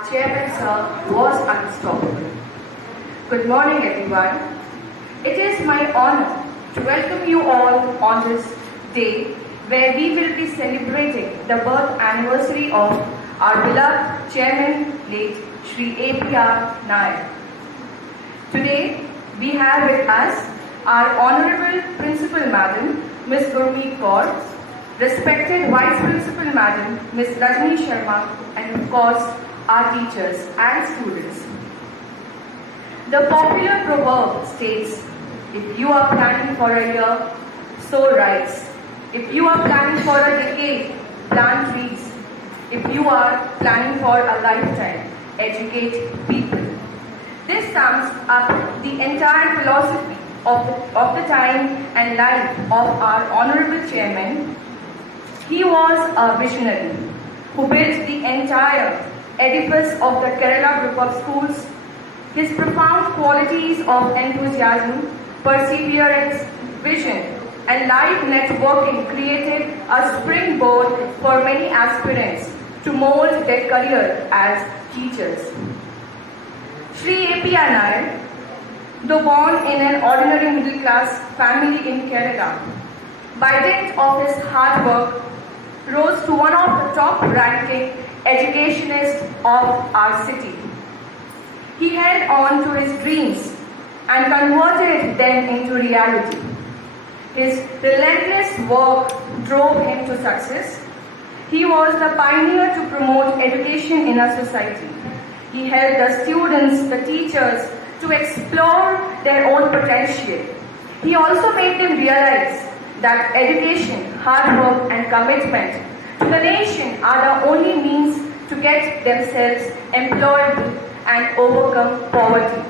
our chairman sir was unstoppable. Good morning everyone. It is my honor to welcome you all on this day where we will be celebrating the birth anniversary of our beloved chairman late Shri A.P.R. Nair. Today we have with us our Honorable Principal Madam Ms. Gurmeet Kaur, respected Vice Principal Madam Ms. Rajni Sharma, and of course our teachers and students. The popular proverb states, if you are planning for a year, sow rice. If you are planning for a decade, plant trees. If you are planning for a lifetime, educate people. This sums up the entire philosophy of the time and life of our Honorable Chairman. He was a visionary who built the entire edifice of the Kerala group of schools. His profound qualities of enthusiasm, perseverance, vision, and live networking created a springboard for many aspirants to mold their career as teachers. Shri A.P.R. Nair, though born in an ordinary middle-class family in Kerala, by dint of his hard work, rose to one of the top-ranking educationists of our city. He held on to his dreams and converted them into reality. His relentless work drove him to success. He was the pioneer to promote education in our society. He helped the students, the teachers, to explore their own potential. He also made them realize that education, hard work, and commitment to the nation are the only means to get themselves employable and overcome poverty.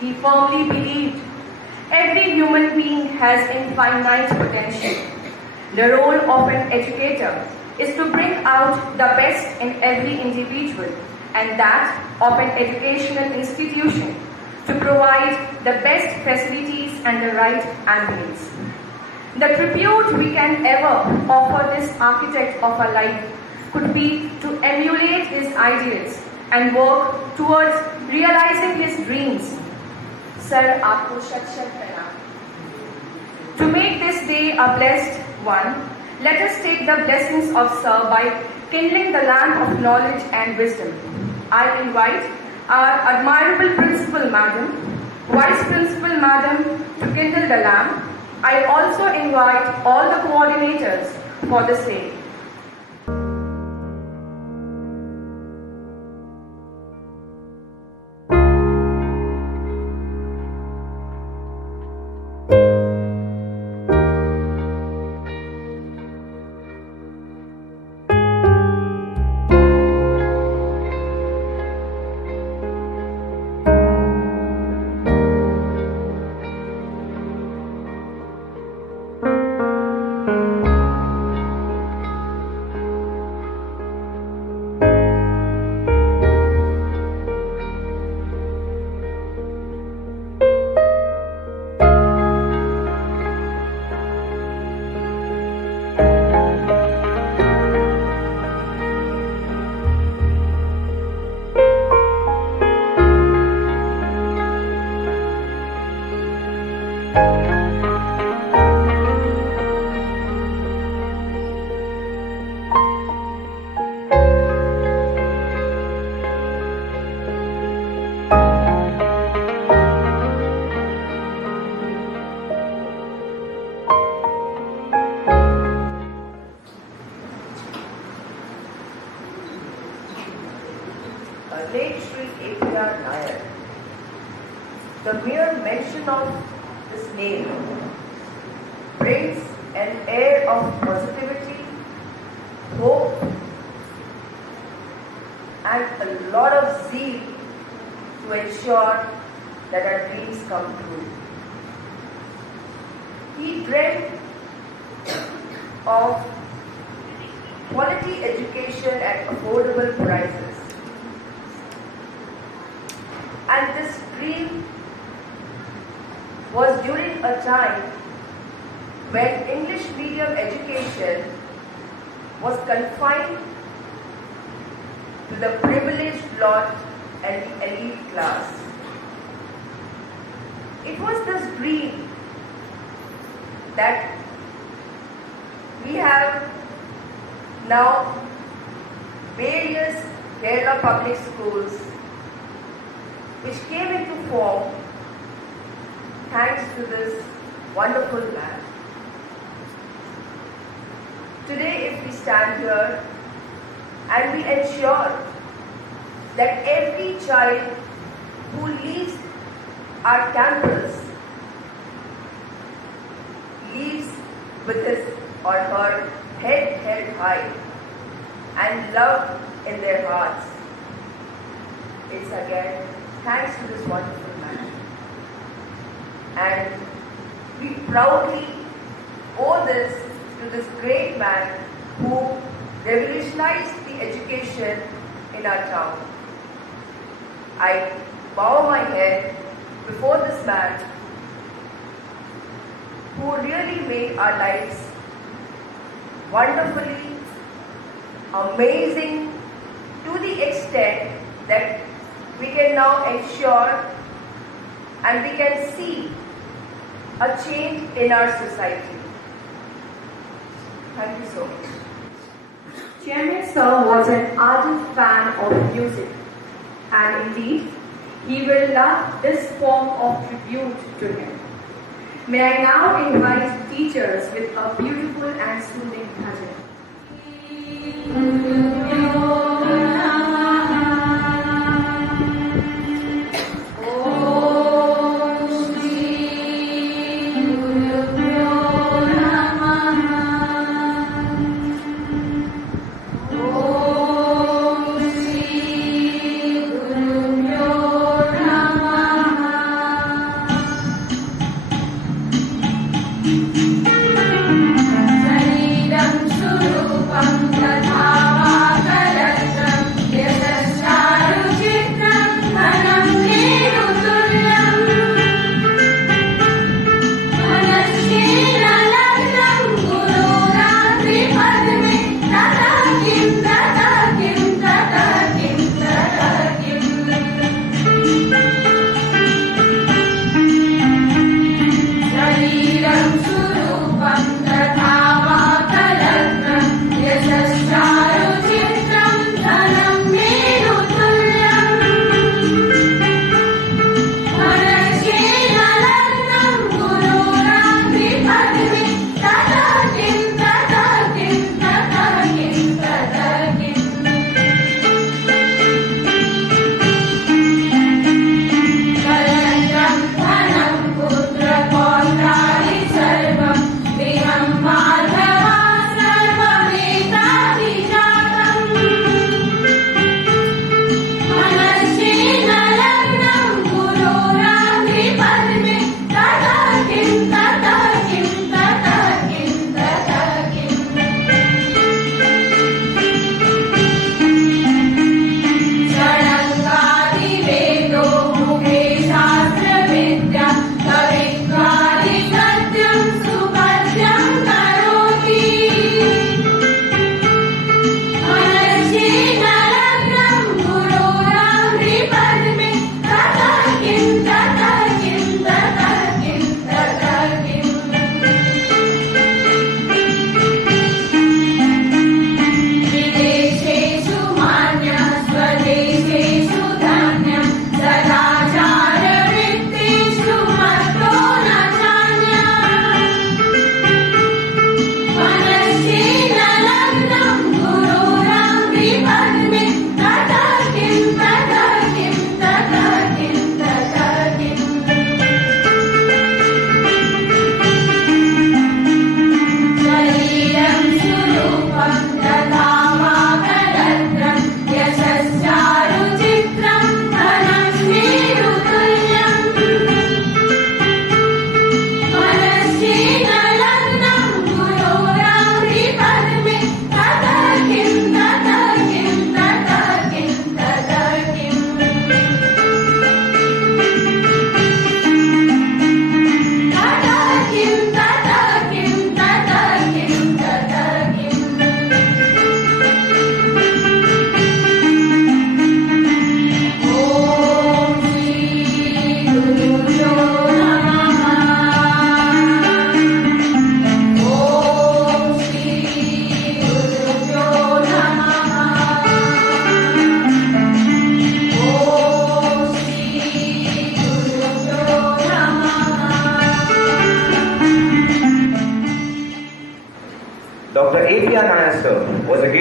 He firmly believed every human being has infinite potential. The role of an educator is to bring out the best in every individual, and that of an educational institution to provide the best facilities and the right ambience. The tribute we can ever offer this architect of a life could be to emulate his ideals and work towards realizing his dreams. Sir, aapko shat pranam. To make this day a blessed one, let us take the blessings of Sir by kindling the lamp of knowledge and wisdom. I invite our admirable Principal Madam, Vice Principal Madam to kindle the lamp. I also invite all the coordinators for the same. Late Shri A.P.R. Nair. The mere mention of this name brings an air of positivity, hope, and a lot of zeal to ensure that our dreams come true. He dreamt of quality education at affordable prices. And this dream was during a time when English medium education was confined to the privileged lot and the elite class. It was this dream that we have now various Kerala public schools which came into form thanks to this wonderful man. Today, if we stand here and we ensure that every child who leaves our campus leaves with his or her head held high and love in their hearts, it's again thanks to this wonderful man. And we proudly owe this to this great man who revolutionized the education in our town. I bow my head before this man who really made our lives wonderfully amazing to the extent that we can now ensure and we can see a change in our society. Thank you so much. Chairman Sir was an ardent fan of music, and indeed, he will love this form of tribute to him. May I now invite teachers with a beautiful and soothing bhajan. Sariram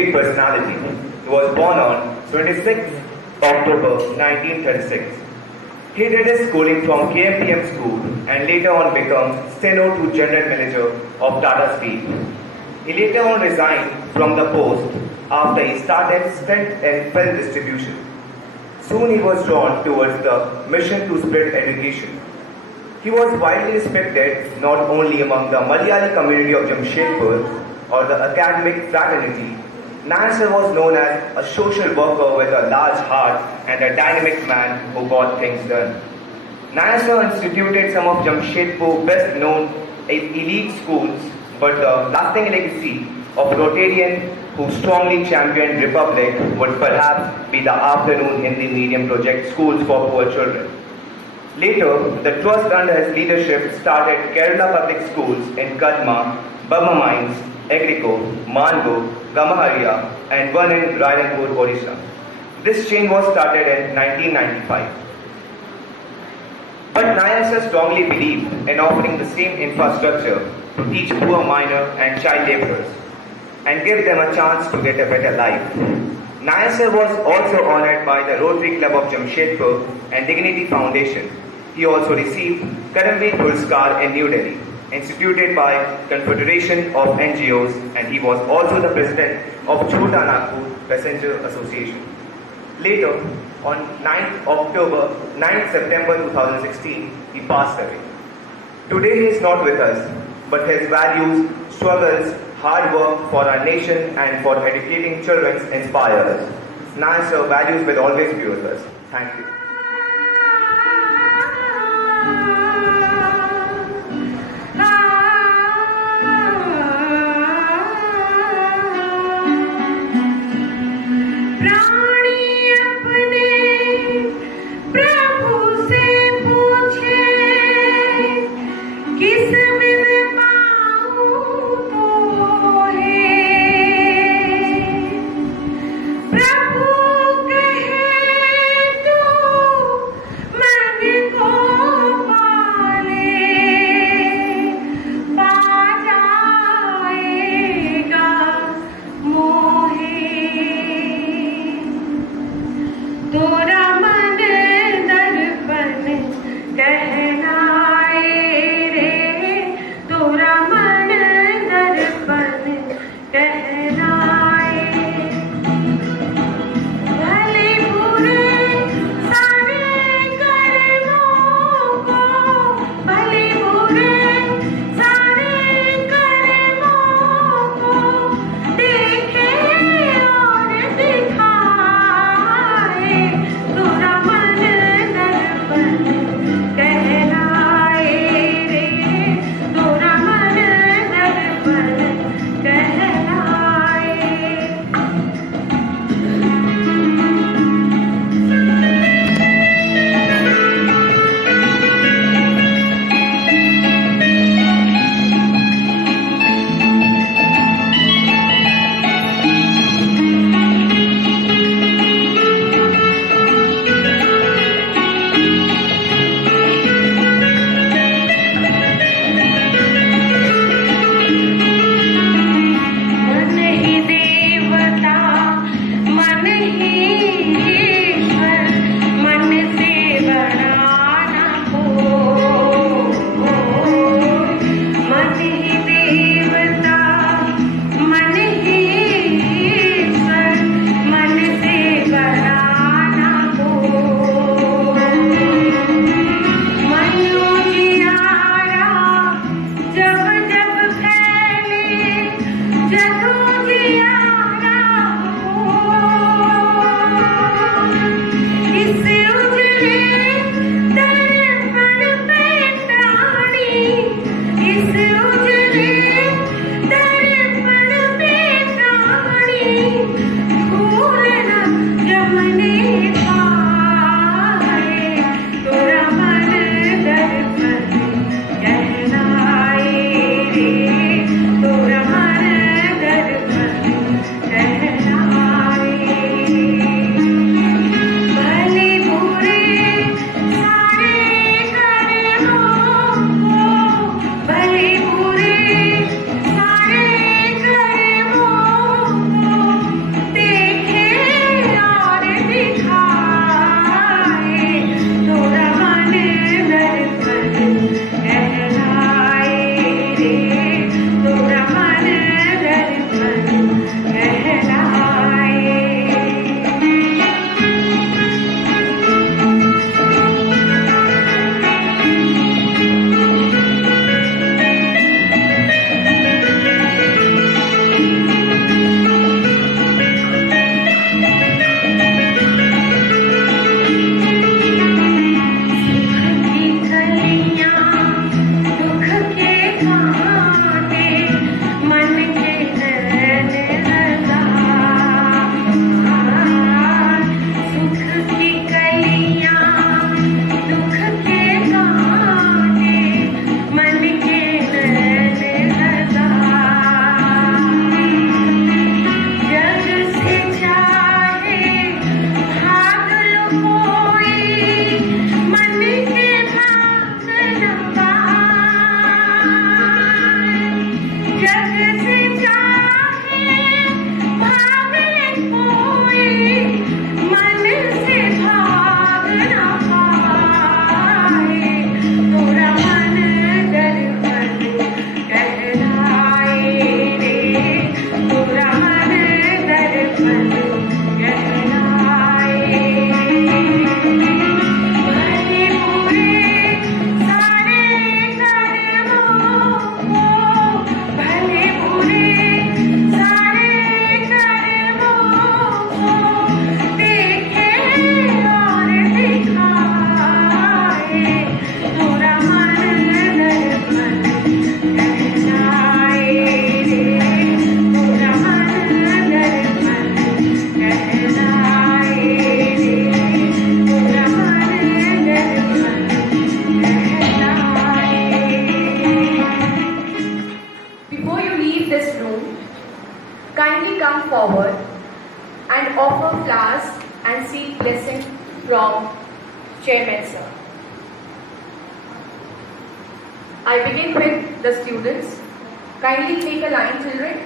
great personality. He was born on 26th October 1936. He did his schooling from KMPM school and later on became Steno to General Manager of Tata Steel. He later on resigned from the post after he started stint in film distribution. Soon he was drawn towards the mission to spread education. He was widely respected not only among the Malayali community of Jamshedpur or the academic fraternity. Nayan sir was known as a social worker with a large heart and a dynamic man who got things done. Nayan sir instituted some of Jamshedpur's best known elite schools, but the lasting legacy of Rotarian who strongly championed Republic would perhaps be the afternoon Hindi medium project schools for poor children. Later, the trust under his leadership started Kerala Public Schools in Kadma, Burma Mines, Agrico, Mango, Gamaharia, and one in Rairanpur, Odisha. This chain was started in 1995. But Nayan sir strongly believed in offering the same infrastructure to teach poor miner and child laborers and give them a chance to get a better life. Nayan sir was also honored by the Rotary Club of Jamshedpur and Dignity Foundation. He also received Karamveer Puraskar in New Delhi, instituted by Confederation of NGOs, and he was also the president of Chota Nagpur Passenger Association. Later, on 9th September 2016, he passed away. Today he is not with us, but his values, struggles, hard work for our nation and for educating children inspire us. Nayan sir values will always be with us. Thank you. and offer flowers and seek blessing from Chairman Sir. I begin with the students. Kindly take a line, children.